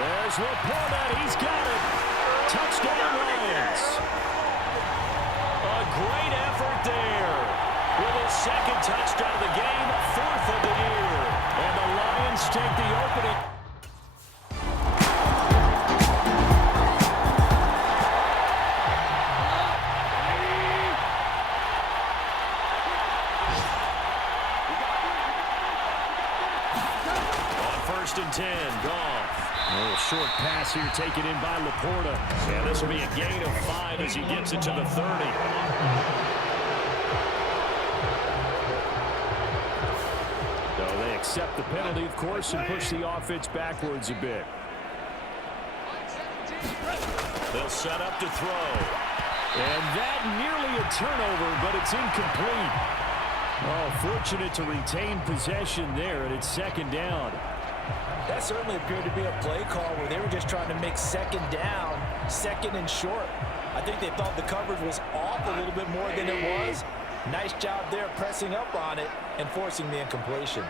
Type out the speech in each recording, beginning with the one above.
There's Laporta. He's got it. Touchdown, Lions. A great effort there. With his second touchdown of the game, fourth of the year. And the Lions take the opening. First and 10, Goff. A little short pass here taken in by Laporta. And this will be a gain of 5 as he gets it to the 30. So they accept the penalty, of course, and push the offense backwards a bit. They'll set up to throw. And that nearly a turnover, but it's incomplete. Oh, fortunate to retain possession there, and it's second down. That certainly appeared to be a play call where they were just trying to make second down, second and short. I think they thought the coverage was off a little bit more than it was. Nice job there pressing up on it and forcing the incompletion.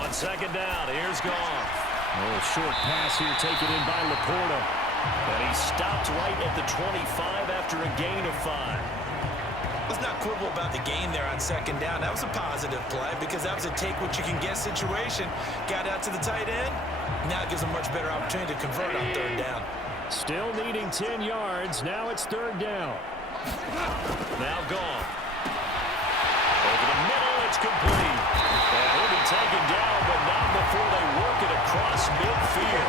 On second down, here's Goff. A little short pass here taken in by Laporta. And he stopped right at the 25 after a gain of 5. Let's not quibble about the gain there on second down. That was a positive play because that was a take-what-you-can-get situation. Got out to the tight end. Now it gives a much better opportunity to convert on third down. Still needing 10 yards. Now it's third down. Now Goff. Over the middle, it's complete. And he'll be taken down, but not before they work it across midfield.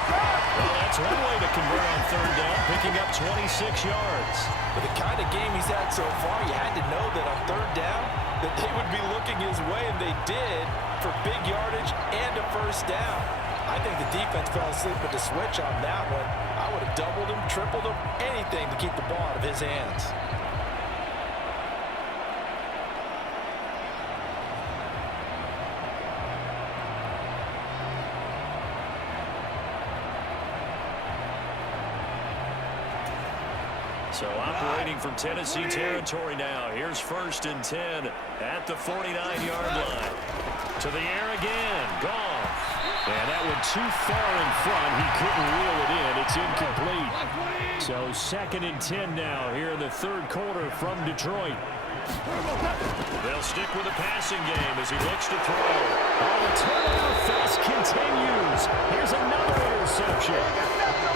Well, that's one way to convert on third down, picking up 26 yards. With the kind of game he's had so far, you had to know that on third down that they would be looking his way, and they did for big yardage and a first down. I think the defense fell asleep with the switch on that one. I would have doubled him, tripled him, anything to keep the ball out of his hands. So operating from Tennessee territory now. Here's first and 10 at the 49-yard line. To the air again. Goff. And that one too far in front. He couldn't reel it in. It's incomplete. So second and 10 now here in the third quarter from Detroit. They'll stick with the passing game as he looks to throw. Oh, the turnover fest continues. Here's another interception.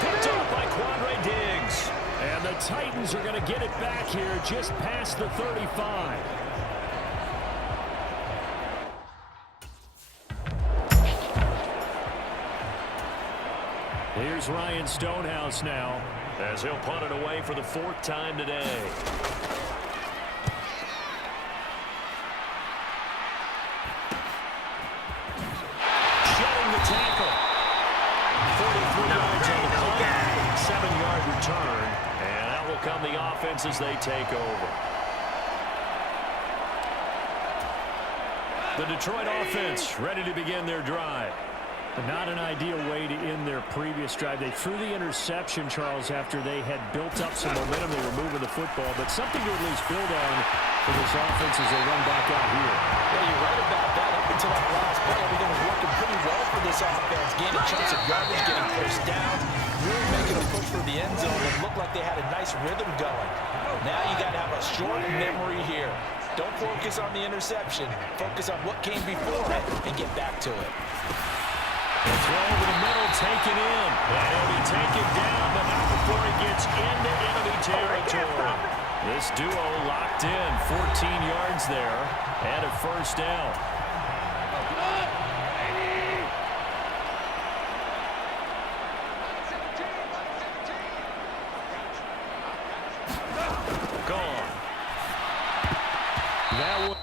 Picked up by Quandre Diggs. And the Titans are going to get it back here just past the 35. Here's Ryan Stonehouse now as he'll punt it away for the fourth time today. Shedding the tackle. 43 yards on the play. 7-yard return. And out will come the offense as they take over. The Detroit offense ready to begin their drive. But not an ideal way to end their previous drive. They threw the interception, Charles, after they had built up some momentum. They were moving the football, but something to at least build on for this offense as they run back out here. Yeah, you're right about that. Up until that last play, everything was working pretty well for this offense. Gaining chunks of yardage, getting first down, really making a push for the end zone. It looked like they had a nice rhythm going. Now you got to have a short memory here. Don't focus on the interception. Focus on what came before it and get back to it. The throw over the middle, taken in. And he'll be taken down, but not before he gets into enemy territory. This duo locked in, 14 yards there, and a first down. Gone. That was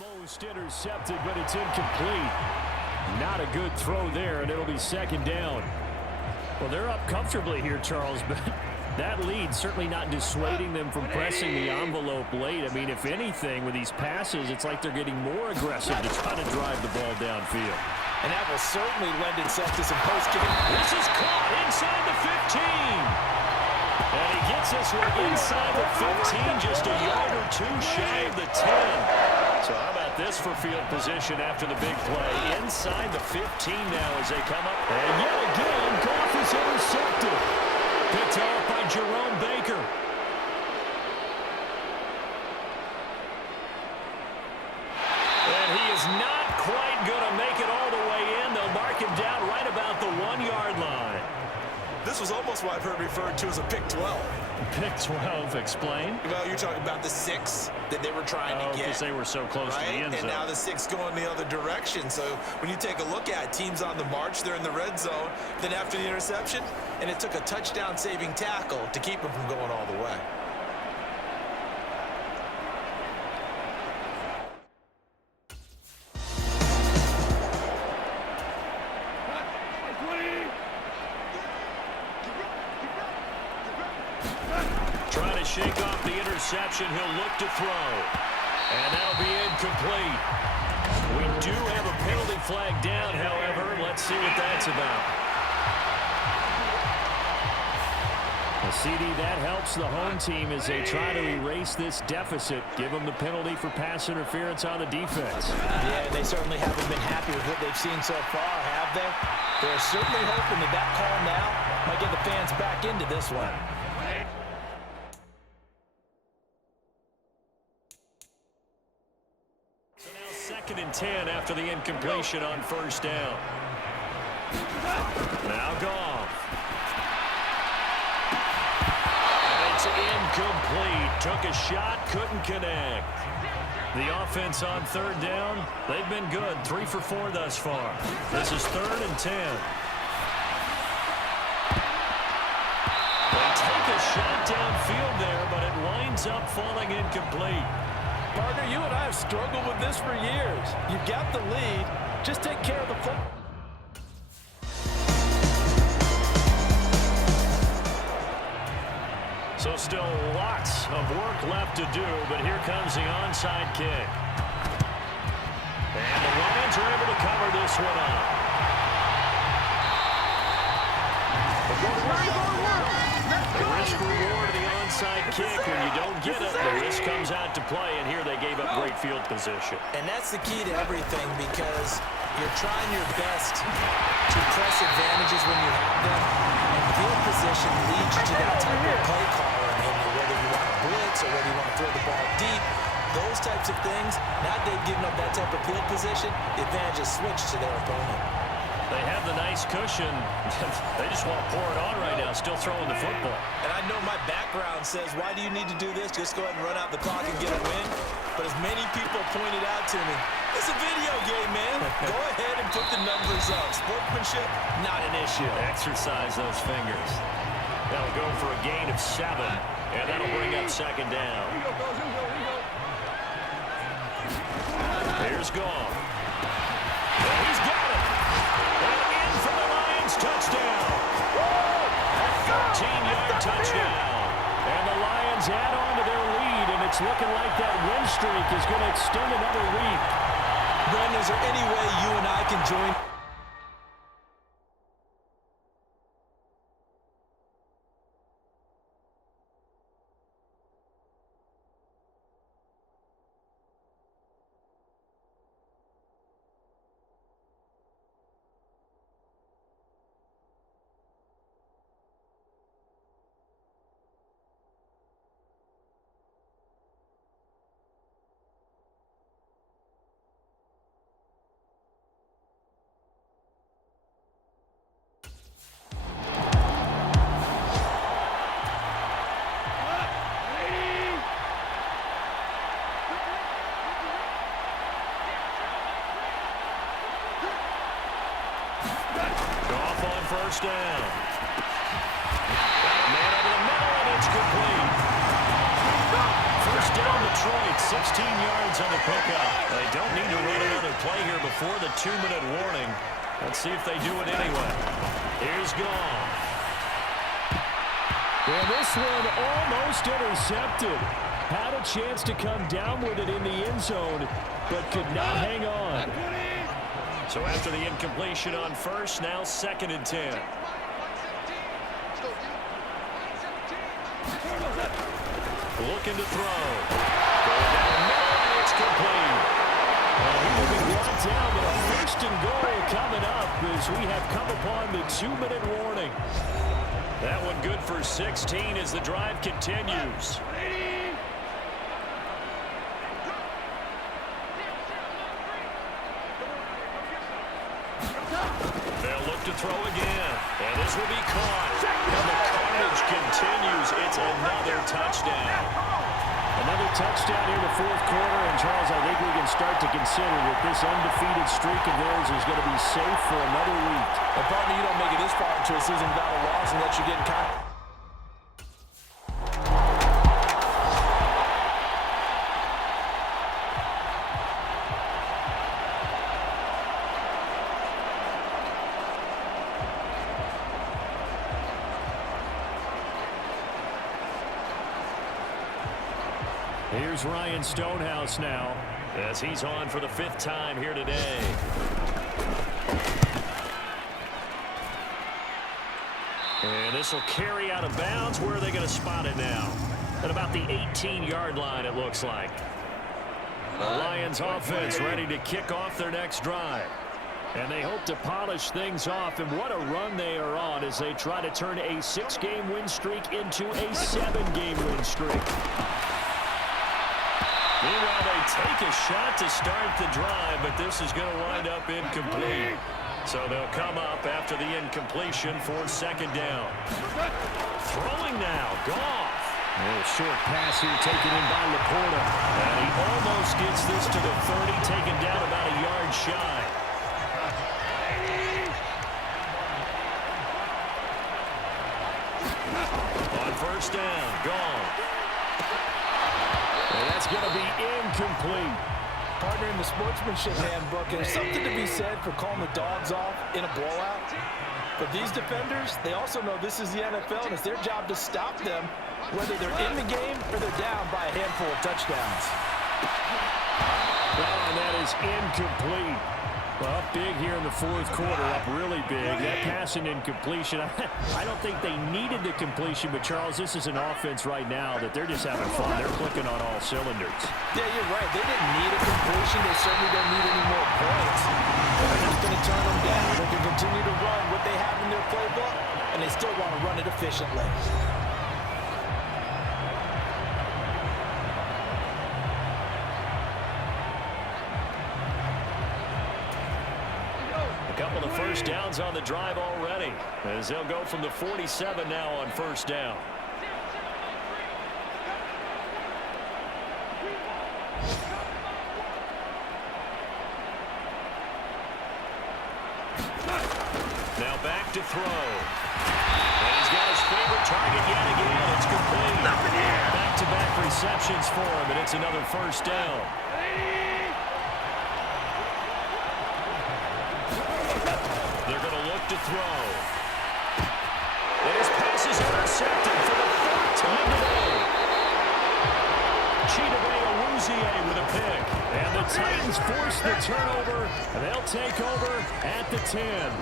Almost intercepted, but it's incomplete. Not a good throw there, and it'll be second down. Well, they're up comfortably here, Charles, but that lead certainly not dissuading them from pressing the envelope late. I mean, if anything, with these passes, it's like they're getting more aggressive to try to drive the ball downfield. And that will certainly lend itself to some post-game. This is caught inside the 15. And he gets this one inside the 15, just a yard or two shy of the 10. So how about this for field position after the big play? Inside the 15 now as they come up. And yet again, Goff is intercepted. Picked off by Jerome Baker. And he is not quite going to make it all the way in. They'll mark him down right about the 1-yard line. This was almost what I've heard referred to as a pick 12. Pick 12, explain. Well, you're talking about the 6 that they were trying to get. Because they were so close to the end zone. And now the 6 going the other direction. So when you take a look at teams on the march, they're in the red zone. Then after the interception, and it took a touchdown-saving tackle to keep them from going all the way. Trying to shake off the interception. He'll look to throw. And that'll be incomplete. We do have a penalty flag down, however. Let's see what that's about. A CD, that helps the home team as they try to erase this deficit. Give them the penalty for pass interference on the defense. Yeah, they certainly haven't been happy with what they've seen so far, have they? They're certainly hoping that call now might get the fans back into this one. So now 2nd and 10 after the incompletion on first down. Now Goff. It's incomplete. Took a shot, couldn't connect. The offense on 3rd down, they've been good. 3 for 4 thus far. This is 3rd and 10. They take a shot downfield there, but it winds up falling incomplete. Partner, you and I have struggled with this for years. You've got the lead. Just take care of the football. So still lots of work left to do, but here comes the onside kick. And the Lions are able to cover this one up. The risk reward of the onside kick, when you don't get it, the risk comes out to play, and here they gave up great field position. And that's the key to everything, because you're trying your best to press advantages when you have them. And field position leads you to that type of play call. Whether you want to blitz or whether you want to throw the ball deep, those types of things, now they've given up that type of field position, the advantage is switched to their opponent. They have the nice cushion. They just want to pour it on right now, still throwing the football. And I know my background says, why do you need to do this? Just go ahead and run out the clock and get a win. But as many people pointed out to me, it's a video game, man. Go ahead and put the numbers up. Sportsmanship, not an issue. Exercise those fingers. They'll go for a gain of 7, and that'll bring up 2nd down. Here's Goff. And he's got it. And in for the Lions, touchdown. A 13-yard touchdown. And the Lions add on to their lead, and it's looking like that win streak is going to extend another week. Brendan, is there any way you and I can join? First down. Man over the middle, and it's complete. First down, Detroit, 16 yards on the pickup. They play here before the 2-minute warning. Let's see if they do it anyway. Here's Goff. And this one almost intercepted. Had a chance to come down with it in the end zone, but could not hang on. So after the incompletion on first, now 2nd and 10. Looking to throw. Going down the middle, it's complete. He will be brought down, but a 1st and goal coming up as we have come upon the 2-minute warning. That one good for 16 as the drive continues. They'll look to throw again, and this will be caught. And the carnage continues. It's another touchdown. Another touchdown here in the 4th quarter, and Charles, I think we can start to consider that this undefeated streak of theirs is going to be safe for another week. And partner, you don't make it this far into a season without a loss, and that you're getting kind of... Here's Ryan Stonehouse now, as he's on for the 5th time here today. And this will carry out of bounds. Where are they going to spot it now? At about the 18-yard line, it looks like. The Lions offense ready to kick off their next drive. And they hope to polish things off, and what a run they are on as they try to turn a 6-game win streak into a 7-game win streak. Meanwhile, they take a shot to start the drive, but this is going to wind up incomplete. So they'll come up after the incompletion for 2nd down. Throwing now, Goff. A short pass here taken in by Laporta. And he almost gets this to the 30, taken down about a yard shy. On 1st down, Goff. And that's going to be incomplete. Partner, in the sportsmanship handbook, there's something to be said for calling the dogs off in a blowout. But these defenders, they also know this is the NFL, and it's their job to stop them, whether they're in the game or they're down by a handful of touchdowns. Oh, and that is incomplete. Well, up big here in the 4th quarter, up really big. That pass and incompletion, I don't think they needed the completion, but Charles, this is an offense right now that they're just having fun. They're clicking on all cylinders. Yeah, you're right. They didn't need a completion. They certainly don't need any more points. But they're not going to turn them down. They can continue to run what they have in their playbook, and they still want to run it efficiently. A couple of 1st downs on the drive already, as they'll go from the 47 now on 1st down. Now back to throw. And he's got his favorite target yet again. It's complete. Back-to-back receptions for him, and it's another 1st down. They're going to look to throw. And his pass is intercepted for the 4th time today. Chidobe Awuzie with a pick. And the Titans force the turnover. They'll take over at the 10.